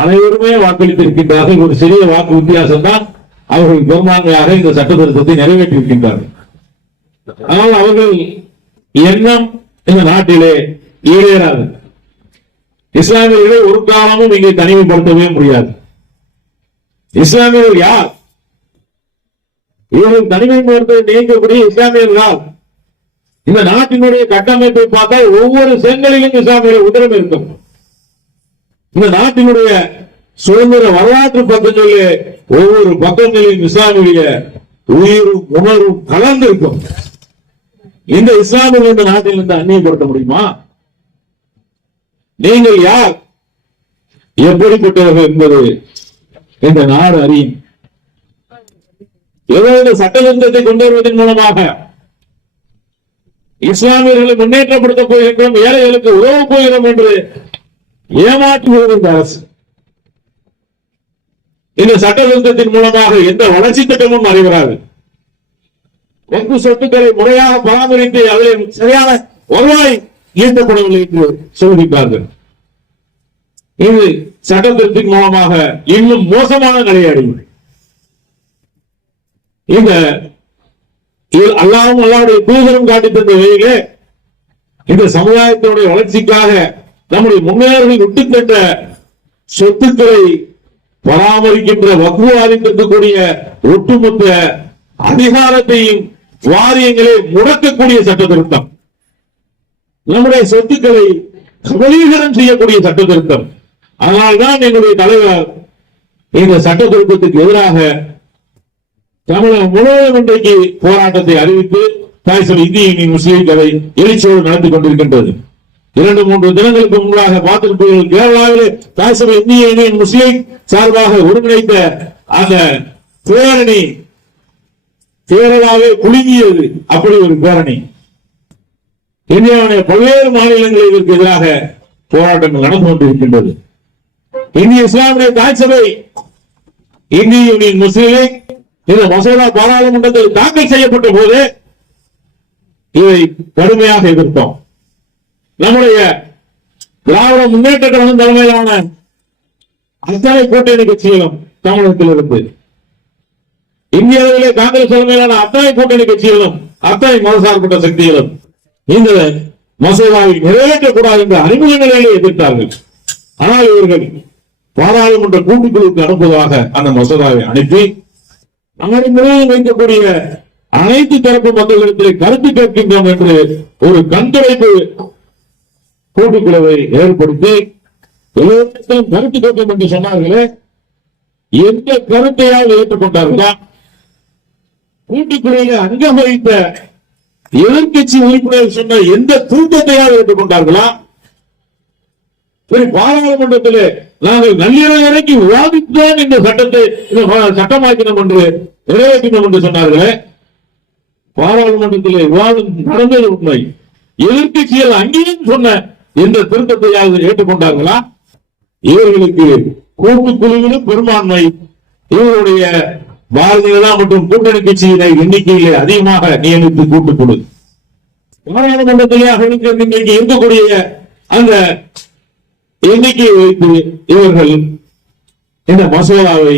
அனைவருமே வாக்களித்திருக்கின்றார்கள். ஒரு சிறிய வாக்கு வித்தியாசம் தான் அவர்கள் பெரும்பான்மையாக இந்த சட்ட திருத்தத்தை நிறைவேற்றியிருக்கின்றார்கள். ஆனால் அவர்கள் எண்ணம் இந்த நாட்டிலே ஈடேறாது இஸ்லாமியர்களை ஒரு காலமும் இங்கே தனிமைப்படுத்தவே முடியாது. இஸ்லாமியர்கள் யார்? இவர்கள் தனிமைப்படுத்த நீங்கக்கூடிய இஸ்லாமியர்கள் யார்? இந்த நாட்டினுடைய கட்டமைப்பை பார்த்தால் ஒவ்வொரு செங்கலிலும் இஸ்லாமியர்கள் உதரம் இருக்கும் இந்த நாட்டினுடைய சுதந்திர வரலாற்று பக்கங்களிலே ஒவ்வொரு பக்கங்களிலும் இஸ்லாமிய உயிரும் உணர்வும் கலந்திருக்கும். இந்த இஸ்லாமியர்கள் இந்த நாட்டில் இருந்து அந்நியப்படுத்த முடியுமா? நீங்கள் யார்? எப்படிப்பட்டவர்கள் என்பது இந்த நாடு அறியும். ஏதோ இந்த கொண்டு வருவதன் மூலமாக இஸ்லாமியர்களை முன்னேற்றப்படுத்தப் போகின்றோம் ஏழைகளுக்கு உதவப் போகிறோம் என்று ஏமாற்றுவது இந்த அரசு. இந்த சட்ட திருத்தத்தின் மூலமாக எந்த வளர்ச்சி திட்டமும் நடைபெறாது பங்கு சொத்துக்களை முறையாக பராமரித்து அதில் சரியான வருவாய் ஈட்டப்படவில்லை என்று சொல்கின்றார்கள். இது சட்டத்திட்டத்தின் மூலமாக இன்னும் மோசமான நிலையை அடையும். இந்த அல்லாவும் அல்லாவுடைய தூதரும் காட்டி தந்த வழியிலே இந்த சமுதாயத்தினுடைய வளர்ச்சிக்காக நம்முடைய முன்னேறர்கள் விட்டுத் சொத்துக்களை பராமரிக்கின்ற வகுவாரில் இருக்கக்கூடிய ஒட்டுமொத்த அதிகாரத்தையும் வாரியங்களை முடக்கக்கூடிய சட்ட திருத்தம் நம்முடைய சொத்துக்களை கபலீகரம் செய்யக்கூடிய சட்ட திருத்தம் அதனால்தான் எங்களுடைய தலைவர் இந்த சட்ட திருத்தத்துக்கு எதிராக தமிழகம் முழுவதும் இன்றைக்கு போராட்டத்தை அறிவித்து தாய்சல் இந்திய யூனியன் முஸ்லீம் கதை எழுச்சியோடு நடந்து கொண்டிருக்கின்றது. இரண்டு மூன்று தினங்களுக்கு முன்பாக பார்த்திருப்பீர்கள் கேரளாவிலே தாய்சபை இந்திய யூனியன் முஸ்லீம் சார்பாக ஒருங்கிணைத்த அந்த பேரணி கேரளாவே குலுங்கியது. அப்படி ஒரு பேரணி. இந்தியாவுடைய பல்வேறு மாநிலங்களில் இதற்கு எதிராக போராட்டங்கள் நடந்து கொண்டிருக்கின்றது. இந்திய இஸ்லாமிய தாய்சபை இந்திய யூனியன் முஸ்லீம் இந்த மசோதா பாராளுமன்றத்தில் தாக்கல் செய்யப்பட்ட போது இதை கடுமையாக எதிர்த்தோம். நம்முடைய திராவிட முன்னேற்ற கழகம் தலைமையிலான அத்தனை கூட்டணி கட்சிகளும் தமிழகத்தில் இருந்து இந்திய அளவிலே காங்கிரஸ் தலைமையிலான அத்தனை கூட்டணி கட்சிகளும் அத்தனை மதசார்பற்ற சக்திகளும் இந்த மசோதாவை நிறைவேற்றக்கூடாது என்ற அறிமுக நிலையிலே எதிர்த்தார்கள். ஆனால் இவர்கள் பாராளுமன்ற கூட்டுக்குழுவுக்கு அனுப்புவதாக அந்த மசோதாவை அனுப்பி நாடு முழுவதும் வைக்கக்கூடிய அனைத்து தரப்பு மக்களிடத்தில் கருத்து கேட்கின்றோம் என்று ஒரு கண்துடைப்பு கூட்டுக்குழுவை ஏற்படுத்தி எல்லோருக்கும் கருத்து கேட்கும் என்று சொன்னார்களே எந்த கருத்தையாவது ஏற்றுக்கொண்டார்களா? கூட்டுக்குழுவில் அங்கம் வகித்த எதிர்கட்சி உறுப்பினர் சொன்ன எந்த திருத்தத்தையாவது ஏற்றுக்கொண்டார்களா? சரி பாராளுமன்றத்தில் நாங்கள் நள்ளிரவு வரைக்கும் விவாதித்துதான் இந்த சட்டத்தை சட்டமாக்கினோம் என்று நிறைவேற்றினோம் என்று சொன்னார்களே பாராளுமன்றத்தில் விவாதம் நடந்தது உண்மை. எதிர்கட்சிகள் அங்கேயும் சொன்ன எந்த திருத்தத்தையாவது ஏற்றுக்கொண்டார்களா? இவர்களுக்கு கூட்டுக்குழுவிலும் பெரும்பான்மை. இவருடைய பாரதிய ஜனதா மற்றும் கூட்டணி கட்சியினை எண்ணிக்கையிலே அதிகமாக நியமித்து கூட்டுக்குழு பாராளுமன்றத்திலே அவர்களுக்கு இன்றைக்கு இருக்கக்கூடிய அந்த எண்ணிக்கையை வைத்து இவர்கள் இந்த மசோதாவை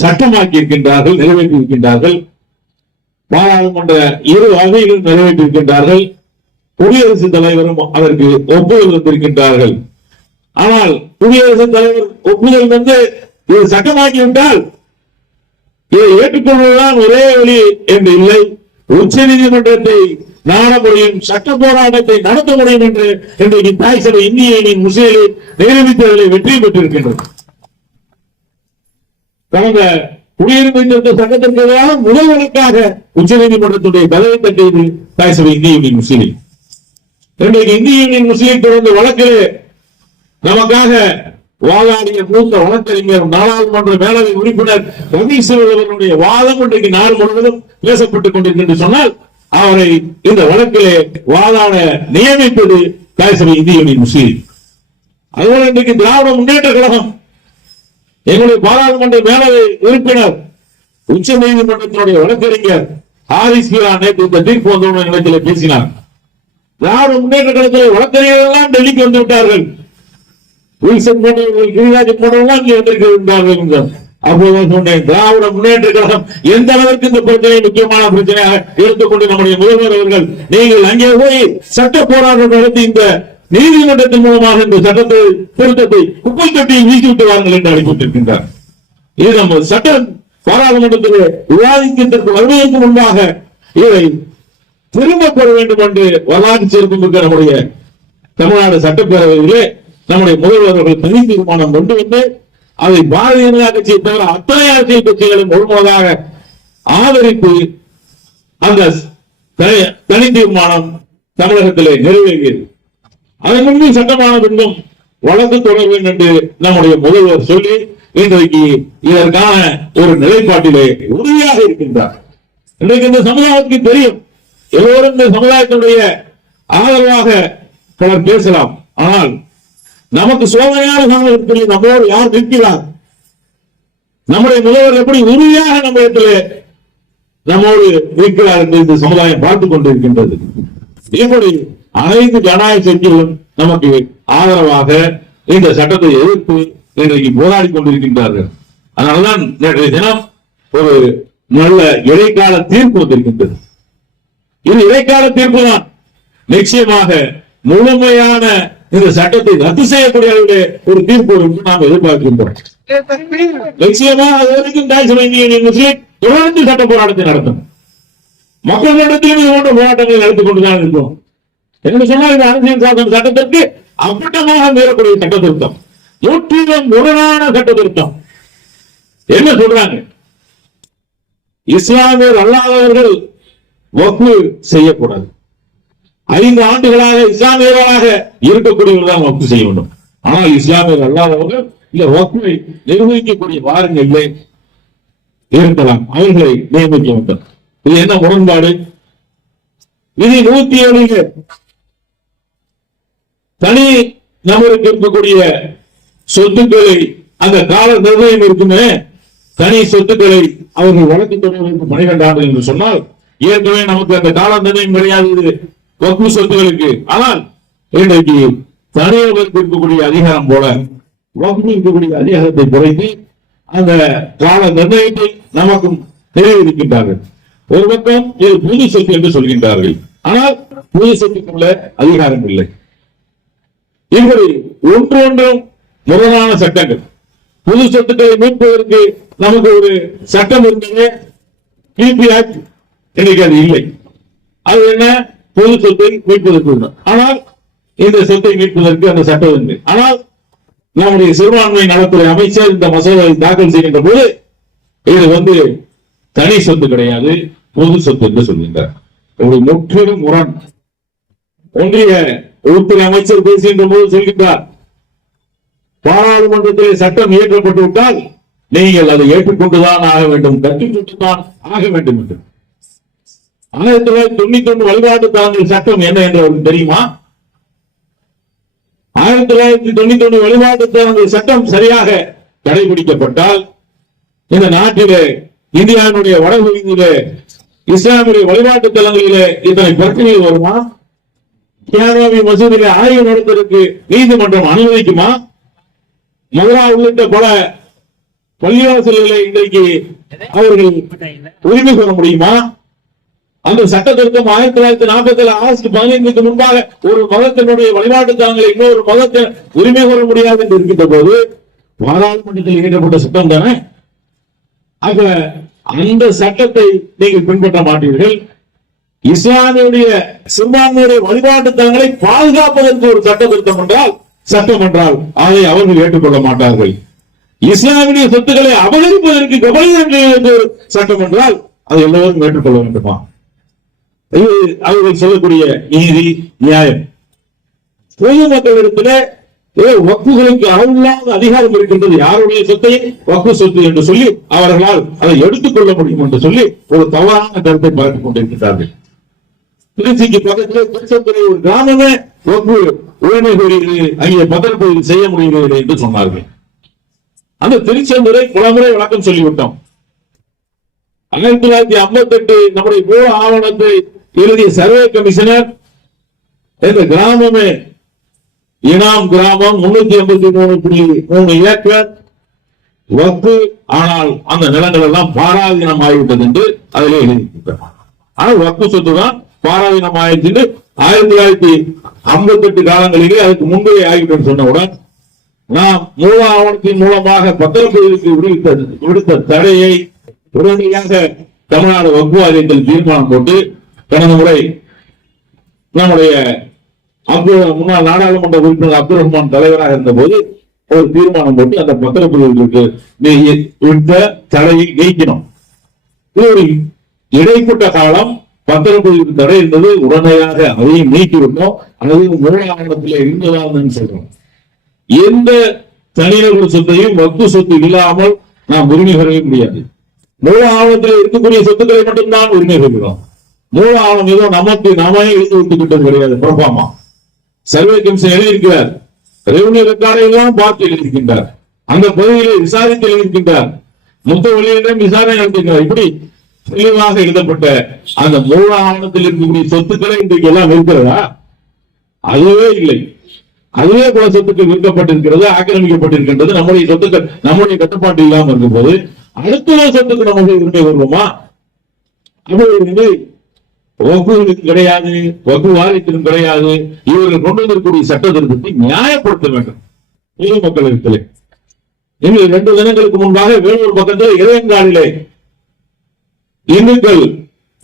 சட்டமாக்கி இருக்கின்றார்கள் நிறைவேற்றி இருக்கின்றார்கள் பாராளுமன்ற இரு வகையிலும் நிறைவேற்றிருக்கின்றார்கள் குடியரசுத் தலைவரும் அதற்கு ஒப்புதல் வந்திருக்கின்றார்கள் ஆனால் குடியரசுத் தலைவர் ஒப்புதல் வந்து இது சட்டமாக்கிவிட்டால் இதை ஏற்றுக்கொள்வதுதான் ஒரே வழி என்று இல்லை. உச்ச நீதிமன்றத்தை நாட முடியும் சட்ட போராட்டத்தை நடத்த முடியும் என்று இன்றைக்கு தாய் சபை இந்திய அணியின் முஸ்லீமை நிரூபித்தவர்களை வெற்றி பெற்றிருக்கின்றனர் கடந்த குடியுரிமை திருத்த சட்டத்திற்கு எதிராக முதல் உச்ச நீதிமன்றத்துடைய கதவை தட்டியது தாய் சபை இந்திய யூனியன் முஸ்லீம் இன்றைக்கு இந்திய யூனியன் முஸ்லீம் தொடர்ந்த வழக்கிலே நமக்காக வாதாடிய மூத்த வழக்கறிஞர் நாடாளுமன்ற மேலவை உறுப்பினர் ரவீஸ்வரர் அவர்களுடைய வாதம் இன்றைக்கு நாடு முழுவதும் பேசப்பட்டுக் கொண்டிருக்கின்ற சொன்னால் அவரை இந்த வழக்கிலே வாதாட நியமிப்பது பேசுற இந்திய யூனியன் முஸ்லீம். அதுபோல இன்றைக்கு திராவிட முன்னேற்ற கழகம் எங்களுடைய பாராளுமன்ற மேலவை உறுப்பினர் உச்ச நீதிமன்றத்தினுடைய வழக்கறிஞர் ஹாரிஸ் நேற்று இந்த தீர்ப்பு வந்தவுடன் இடத்திலே பேசினார். திராவிட முன்னேற்ற கழகத்தில் வழக்கறிஞர்கள்லாம் டெல்லிக்கு வந்து விட்டார்கள் வில்சன் போன்றவர்கள் கிரிராஜ் போன்றவர்கள் இங்கே வந்திருக்கிறார்கள் என்றார். அப்போதான் சொன்னேன் திராவிட முன்னேற்ற கழகம் எந்த அளவிற்கு இந்த பிரச்சனை முக்கியமான பிரச்சனையாக எடுத்துக்கொண்டு நம்முடைய முதல்வர் அவர்கள் நீங்கள் அங்கே போய் சட்ட போராட்டம் நடத்தி இந்த நீதிமன்றத்தின் மூலமாக இந்த சட்டத்தை திருத்தத்தை குப்பை தொட்டியில் வீசிவிட்டு வாருங்கள் என்று அழைப்பிட்டிருக்கின்றார் இது நம்ம சட்ட பாராளுமன்றத்தில் விவாதிக்கிறதற்கு வருவதற்கு முன்பாக இதை திரும்ப பெற வேண்டும் என்று வரலாற்று சிறப்புமிக்க நம்முடைய தமிழ்நாடு சட்டப்பேரவையிலே நம்முடைய முதல்வர்கள் தனி தீர்மானம் கொண்டு வந்து அதை பாரதிய ஜனதா கட்சியை தவிர அத்தனை அரசியல் கட்சிகளும் முழுமையாக ஆதரித்து அந்த தனி- தனி தீர்மானம் தமிழகத்திலே நிறைவேறியது. அதன் முன்பு சட்டமான பின்பும் வழக்கு தொடர வேண்டும் என்று நம்முடைய முதல்வர் சொல்லி இன்றைக்கு இதற்கான ஒரு நிலைப்பாட்டிலே உறுதியாக இருக்கின்றார். இன்றைக்கு இந்த சமுதாயத்துக்கு தெரியும் எல்லோரும் இந்த சமுதாயத்தினுடைய ஆதரவாக பலர் பேசலாம். ஆனால் நமக்கு சோதனையான சமூகத்தில் நம்மளோடு யார் நிற்கிறார்? நம்முடைய முதல்வர் எப்படி உறுதியாக நம்ம இடத்துல நம்மோடு இருக்கிறார் என்று இந்த சமுதாயம் பார்த்துக் கொண்டிருக்கின்றது. இப்படி அனைத்து ஜனநாயக செஞ்சிலும் நமக்கு ஆதரவாக இந்த சட்டத்தை எதிர்த்து இன்றைக்கு போராடி கொண்டிருக்கின்றார்கள். அதனால்தான் நேற்றைய தினம் ஒரு நல்ல இடைக்கால தீர்ப்பு வந்திருக்கின்றது. இது இடைக்கால தீர்ப்பு தான். நிச்சயமாக முழுமையான இந்த சட்டத்தை ரத்து செய்யக்கூடிய ஒரு தீர்ப்பு என்று நாம் எதிர்பார்க்கின்றோம். நிச்சயமா அது வரைக்கும் முஸ்லீம் தொடர்ந்து சட்ட போராட்டத்தை நடத்தும் மக்களிடத்திலும் இது போன்ற போராட்டங்களை நடத்தி கொண்டுதான் இருக்கும். என்று சொன்னால் இந்த அரசியல் சாசன சட்டத்திற்கு அப்பட்டமாக மீறக்கூடிய சட்ட திருத்தம் முற்றிலும் முரணான சட்ட திருத்தம் என்ன சொல்றாங்க? இஸ்லாமியர் அல்லாதவர்கள் வக்கு செய்யக்கூடாது. ஐந்து ஆண்டுகளாக இஸ்லாமியர்களாக இருக்கக்கூடியவர்கள் தான் வக்கு செய்ய வேண்டும். ஆனால் இஸ்லாமியர் அல்லாதவர்கள் இந்த வக்குவை நிர்வகிக்கக்கூடிய வாரங்களிலே இல்லை இருக்கலாம். அவர்களை நியமிக்க வேண்டும். இது என்ன முரண்பாடு? இது நூத்தி ஏழு தனி நபருக்கு இருக்கக்கூடிய சொத்துக்களை அந்த கால நிர்ணயம் இருக்குமே தனி சொத்துக்களை அவர்கள் வழக்கு தொடர்பு பனிரெண்டு ஆண்டு என்று சொன்னால் ஏற்கனவே நமக்கு அந்த கால தண்டனையும் கிடையாது கொக்கு சொத்துகளுக்கு. ஆனால் இன்றைக்கு தனியவர்களுக்கு இருக்கக்கூடிய அதிகாரம் போல வக்கு இருக்கக்கூடிய அதிகாரத்தை குறைத்து அந்த கால நிர்ணயத்தை நமக்கும் தெரிவிக்கின்றார்கள் ஒரு பக்கம் இது புது சொத்து என்று சொல்கின்றார்கள். ஆனால் புது சொத்துக்குள்ள அதிகாரம் இல்லை. இப்படி ஒன்று ஒன்றும் முரணான சட்டங்கள். புது சொத்துக்களை மீட்பதற்கு நமக்கு ஒரு சட்டம் இருந்தது. கிபி ஆக்ட் இன்னைக்கு அது இல்லை. அது என்ன? பொது சொத்தை மீட்பதற்கு உண்டு. ஆனால் இந்த சொத்தை மீட்பதற்கு அந்த சட்டம் உண்டு. ஆனால் நம்முடைய சிறுபான்மை நலத்துறை அமைச்சர் இந்த மசோதாவை தாக்கல் செய்கின்ற போது இது வந்து தனி சொத்து கிடையாது பொது சொத்து என்று சொல்கின்றார். ஒரு முற்றிலும் முரண். ஒன்றிய உள்துறை அமைச்சர் பேசுகின்ற போது சொல்கின்றார் பாராளுமன்றத்தில் சட்டம் இயற்றப்பட்டு விட்டால் நீங்கள் அதை ஏற்றுக்கொண்டுதான் ஆக வேண்டும் கற்றுக்கொண்டுதான் ஆக வேண்டும் என்று. ஆயிரத்தி தொள்ளாயிரத்தி தொண்ணூத்தி ஒன்று வழிபாட்டு தலங்கள் சட்டம் என்ன என்று அவருக்கு தெரியுமா? ஆயிரத்தி தொள்ளாயிரத்தி தொண்ணூத்தி ஒன்று வழிபாட்டு தலங்கள் சட்டம் சரியாக கடைபிடிக்கப்பட்டால் இந்த நாட்டிலே இந்தியாவினுடைய வடபகுதியிலே இஸ்லாமிய வழிபாட்டு தலங்களிலே இத்தனை பிரச்சனைகள் வருமா? கேரளாவி மசூதியிலே ஆய்வு நடத்துவதற்கு நீதிமன்றம் அனுமதிக்குமா? மதுரா உள்ளிட்ட பல பள்ளிவாசல்களை இன்றைக்கு அவர்கள் உரிமை கோர முடியுமா? அந்த சட்ட திருத்தம் ஆயிரத்தி தொள்ளாயிரத்தி நாற்பத்தி ஏழு ஆகஸ்ட் பதினைந்துக்கு முன்பாக ஒரு மதத்தினுடைய வழிபாட்டு தலங்களை இன்னொரு மதத்தை உரிமை கோர முடியாது என்று இருக்கின்ற போது பாராளுமன்றத்தில் இயற்றப்பட்ட சட்டம் தானே? ஆக அந்த சட்டத்தை நீங்கள் பின்பற்ற மாட்டீர்கள். இஸ்லாமியுடைய சிறுபான்மையுடைய வழிபாட்டு தலங்களை பாதுகாப்பதற்கு ஒரு சட்ட திருத்தம் என்றால் சட்டம் என்றால் அதை அவர்கள் ஏற்றுக்கொள்ள மாட்டார்கள். இஸ்லாமிய சொத்துக்களை அபகரிப்பதற்கு கபலிதம் என்று சட்டம் என்றால் அதை எல்லோரும் ஏற்றுக்கொள்ள வேண்டுமா? அவர்கள் சொல்லக்கூடிய நீதி நியாயம். பொதுமக்களிடத்திலே ஏ, வக்குகளுக்கு அளவில்லாத அதிகாரம் இருக்கின்றது. யாருடைய சொத்தை? வக்கு சொத்து என்று சொல்லி அவர்களால் அதை எடுத்துக்கொள்ள முடியும் என்று சொல்லி ஒரு தவறான கருத்தை பார்த்துக் கொண்டிருக்கிறார்கள். திருச்சிக்கு பக்கத்தில் திருச்செந்துறை ஒரு கிராமமே வக்கு உரிமை கோரிகள் அங்கே பத்திரப்பதிவு செய்ய முடியவில்லை என்று சொன்னார்கள். அந்த திருச்செந்துரை குளமுறை வழக்கம் சொல்லிவிட்டோம். ஆயிரத்தி தொள்ளாயிரத்தி ஐம்பத்தி எட்டு நம்முடைய பூ ஆவணத்தை எழுதிய சர்வே கமிஷனர் இந்த கிராமமே இனாம் கிராமம் முன்னூத்தி எண்பத்தி மூணு புள்ளி மூணு ஏக்கர் வக்கு ஆனால் அந்த நிலங்கள் எல்லாம் பாராதீனம் ஆகிவிட்டது என்று அதிலே எழுதியிருக்கிறார். ஆனால் வக்கு சொத்து தான் பாராதீனம் ஆயிடுச்சு ஆயிரத்தி தொள்ளாயிரத்தி ஐம்பத்தி எட்டு காலங்களிலே அதுக்கு முன்பே ஆகிவிட்டது சொன்னவுடன் நாம் மூல ஆவணத்தின் மூலமாக பத்திரப்பதிவுக்கு விடுவித்த விடுத்த தடையை உடனடியாக தமிழ்நாடு வக்கு வாரியத்தில் தீர்மானம் போட்டு கடந்த முறை நம்முடைய அப்துல் முன்னாள் நாடாளுமன்ற உறுப்பினர் அப்துல் ரஹ்மான் தலைவராக இருந்தபோது ஒரு தீர்மானம் போட்டு அந்த பத்திரப்பிரிவுகளுக்கு நீ- தடையை நீக்கினோம். இது ஒரு இடைப்பட்ட காலம். பத்திரப்பிரிவு தடை இருந்தது உடனடியாக அதையும் நீக்கிவிட்டோம். அல்லது மூல ஆவணத்தில் இருந்ததான்னு சொல்றோம். எந்த தனிநபர் சொத்தையும் வக்கு சொத்து இல்லாமல் நாம் உரிமை பெறவே முடியாது. மூல ஆவணத்தில் இருக்கக்கூடிய சொத்துக்களை மட்டும்தான் உரிமை பெறுகிறோம். மூல ஏதோ நமக்கு நாமே எழுதி விட்டுக்கிட்டது கிடையாது. பிரபாமா சர்வே கமிஷன் எழுதியிருக்கிறார் ரெவன்யூ ரெக்கார்டை எல்லாம் பார்த்து எழுதியிருக்கின்றார். அந்த பகுதியிலே விசாரித்து எழுதியிருக்கின்றார். முத்த வழியிடம் விசாரணை நடத்திருக்கிறார் இப்படி தெளிவாக எழுதப்பட்ட அந்த மூல ஆவணத்தில் இருக்கக்கூடிய சொத்துக்களை இன்றைக்கு எல்லாம் இருக்கிறதா? அதுவே இல்லை. அதுவே பல சொத்துக்கள் விற்கப்பட்டிருக்கிறது ஆக்கிரமிக்கப்பட்டிருக்கின்றது. நம்முடைய சொத்துக்கள் நம்முடைய கட்டுப்பாட்டு இல்லாமல் இருக்கும்போது அடுத்த சொத்துக்கு நம்ம உரிமை வருவோமா அப்படி ஒரு நிலை வகுகளுக்கு கிடையாது வகு வாரியத்திலும் கிடையாது. இவர்கள் கொண்டு வந்திருக்கக்கூடிய சட்ட திருத்தத்தை நியாயப்படுத்த வேண்டும். ஈழ மக்கள் இருக்கலே இன்னும் ரெண்டு தினங்களுக்கு முன்பாக வேலூர் பக்கத்தில் இளையங்காலிலே இந்துக்கள்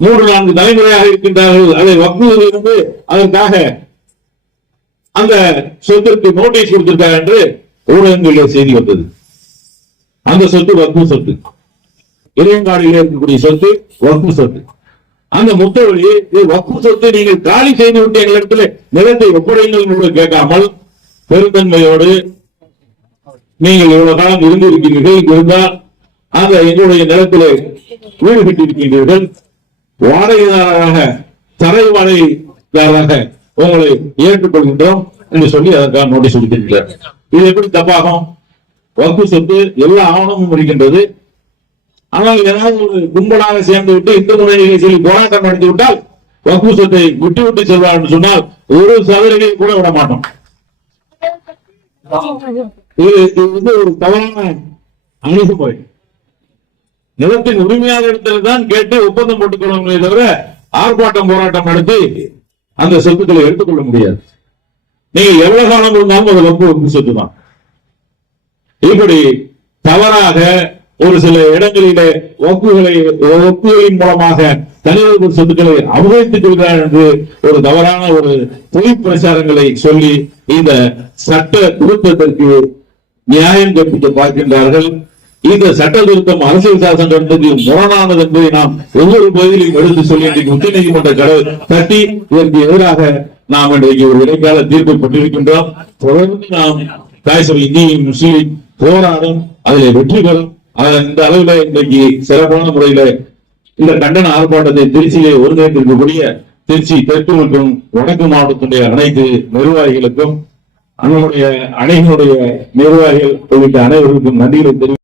மூன்று நான்கு தலைமுறையாக இருக்கின்றார்கள். அதை வக்குவதில் இருந்து அதற்காக அந்த சொத்திற்கு நோட்டீஸ் கொடுத்திருக்கார் என்று ஊடகங்களிலே செய்தி வந்தது. அந்த சொத்து வக்கு சொத்து. இளையங்காடியிலே இருக்கக்கூடிய சொத்து வக்கு சொத்து. அந்த முத்தவழி வக்கு சொத்து நீங்கள் காலி செய்து விட்டு எங்களிடத்தில் நிலத்தை ஒப்படைங்கள் என்று கேட்காமல் பெருந்தன்மையோடு நீங்கள் இவ்வளவு காலம் இருந்திருக்கிறீர்கள் இருந்தால் அந்த எங்களுடைய நிலத்திலே வீடு கட்டியிருக்கின்றீர்கள். வாடகைதாரராக தரை வாடகைதாராக உங்களை ஏற்றுக்கொள்கின்றோம் என்று சொல்லி அதற்காக நோட்டீஸ் கொடுத்திருக்கிறார். இது எப்படி தப்பாகும்? வக்கு சொத்து எல்லா ஆவணமும் இருக்கின்றது ஆனால் ஏதாவது ஒரு கும்பலாக சேர்ந்து விட்டு இந்து முறையை சொல்லி போராட்டம் நடத்தி விட்டால் வக்கு சொத்தை விட்டு விட்டு செல்வார் என்று சொன்னால் ஒரு சதவீதை கூட விட மாட்டோம். இது வந்து ஒரு தவறான அணுகுமுறை. நிலத்தின் உரிமையாளர் இடத்தில்தான் கேட்டு ஒப்பந்தம் போட்டுக் தவிர ஆர்ப்பாட்டம் போராட்டம் நடத்தி அந்த சொத்துக்களை எடுத்துக்கொள்ள முடியாது. நீங்க எவ்வளவு காலம் இருந்தாலும் அது வகுப்பு வக்கு சொத்து தான் இப்படி தவறாக ஒரு சில இடங்களிலே வகுப்புகளை வகுப்புகளின் மூலமாக தனிநபர் சொத்துக்களை அபகரித்துக் கொள்கிறார் என்று ஒரு தவறான ஒரு பொய் பிரச்சாரங்களை சொல்லி இந்த சட்ட திருத்தத்திற்கு நியாயம் கற்பிக்க பார்க்கின்றார்கள். இந்த சட்ட திருத்தம் அரசியல் சாசன சட்டத்துக்கு முரணானது என்பதை நாம் ஒவ்வொரு பகுதியிலும் எடுத்து சொல்லி இன்றைக்கு உச்ச நீதிமன்ற கடவுள் தட்டி இதற்கு எதிராக நாம் இன்றைக்கு ஒரு இடைக்கால தீர்ப்பை பெற்றிருக்கின்றோம். தொடர்ந்து நாம் தாய் சபை இந்திய முஸ்லீம் போராடும் அதில் வெற்றி பெறும். இந்த அளவில் இன்றைக்கு சிறப்பான முறையில இந்த கண்டன ஆர்ப்பாட்டத்தை திருச்சியிலே ஒருங்கிணைத்திருக்கக்கூடிய திருச்சி தெற்கு மற்றும் வடக்கு மாவட்டத்துடைய அனைத்து நிர்வாகிகளுக்கும் நம்முடைய அணைகளுடைய நிர்வாகிகள் உள்ளிட்ட அனைவருக்கும் நன்றிகளை தெரிவித்து